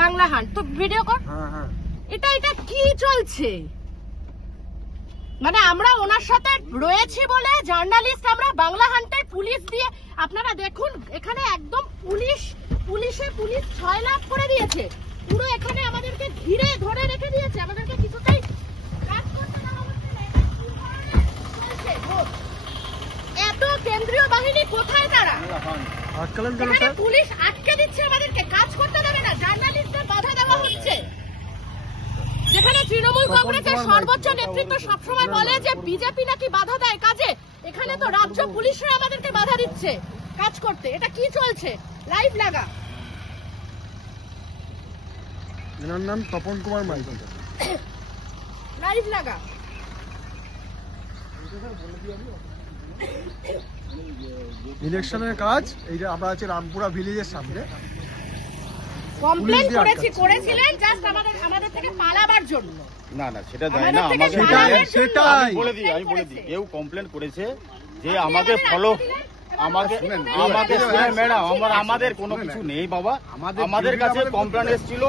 Bangla hunt তো video কর। এটা কি চলছে? মানে আমরা ওনার সাথে রয়েছি বলে জার্নালিস্ট আমরা বাংলা হান্টে পুলিশ দিয়ে, আপনারা দেখুন এখানে একদম পুলিশ 6 লাখ করে দিয়েছে, পুরো এখানে আমাদেরকে ঘিরে ধরে রেখে দিয়েছে, আমাদেরকে কিছুটাই কাজ করতে দেওয়া হচ্ছে না। এটা কি ধরনের চলছে? এত কেন্দ্রীয় বাহিনী কোথায় তারা? এখানে পুলিশ আটকে দিচ্ছে, আমাদেরকে কাজ করতে দেবে না, জার্নালিস্টদের বাধা দেওয়া হচ্ছে। যেখানে তৃণমূল কংগ্রেসের সর্বোচ্চ নেতৃত্ব সবসময় বলে যে বিজেপি নাকি বাধা দেয় কাজে, এখানে তো রাজ্য পুলিশরা আমাদেরকে বাধা দিচ্ছে কাজ করতে। এটা কি চলছে? লাইভ লাগা। এনার নাম তপন কুমার মাইক। লাইভ লাগা। ইলেকশনের কাজ এই যে আমরা আছি রামপুরা ভিলেজের সামনে। কমপ্লেইন করেছিলেন জাস্ট আমাদের থেকে পালাবার জন্য। না সেটা দেয় না, আমাকে সেটাই বলে দিই, আমি বলে দিই, কেউ কমপ্লেন করেছে যে আমাকে ফলো, আমাকে ম্যাডাম আমাদের কোনো কিছু নেই বাবা, আমাদের কাছে কমপ্লেন এসেছিল,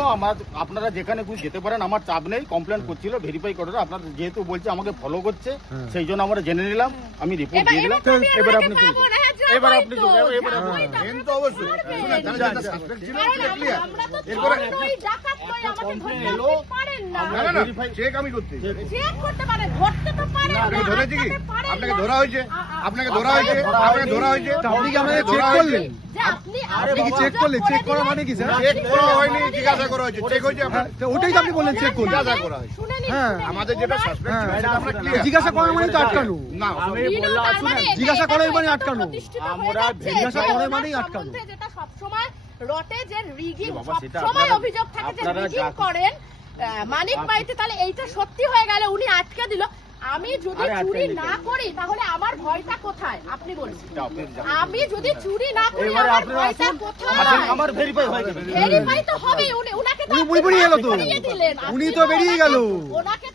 আপনারা যেখানে খুশি যেতে পারেন, আমার চাপ নেই। কমপ্লেন করছিল, ভেরিফাই করার, আপনার যেহেতু বলছে আমাকে ফলো করছে সেই জন্য আমরা জেনে নিলাম, আমি রিপোর্ট দিয়ে দিলাম। এবার আপনি এবার আপনি অবশ্যই আমি করতে ধরেছি কি? আপনাকে ধরা হয়েছে, আপনাকে ধরা হয়েছে, আপনাকে ধরা হয়েছে, আপনি কি আমাকে চেক করলেন? আপনি কি চেক করলেন? চেক করা মানে কি স্যার? চেক করা হয়নি, জিজ্ঞাসা করা হয়েছে। চেক হয়েছে আপনার, ওটাই তো আপনি বললেন চেক করলেন। জিজ্ঞাসা করা হয়েছে, হ্যাঁ আমাদের যেটা সাসপেক্ট ছিল সেটা আমরা ক্লিয়ার। জিজ্ঞাসা করা মানে তো আটকানো না, আমি বললাম জিজ্ঞাসা করার মানে আটকানো, আমরা জিজ্ঞাসা করার মানেই আটকানো। যেটা সব সময় রটে যে রিগিং, সব সময় অভিযোগ থাকে যে রিগিং করেন মানিক বাড়িতে, তাহলে এইটা সত্যি হয়ে গেল, উনি আটকে দিল। আমি যদি চুরি না করি তাহলে আমার ভয়টা কোথায়? আপনি বলছেন আমি যদি চুরি না করি আমার ভয়টা কোথায়? আমার ভেরিফাই হয়ে যাবে, ভেরিফাই তো হবে, উনাকে তো উনি বেরিয়ে গেল, তো দিলেন, উনি তো বেরিয়ে গেল, ওনাকে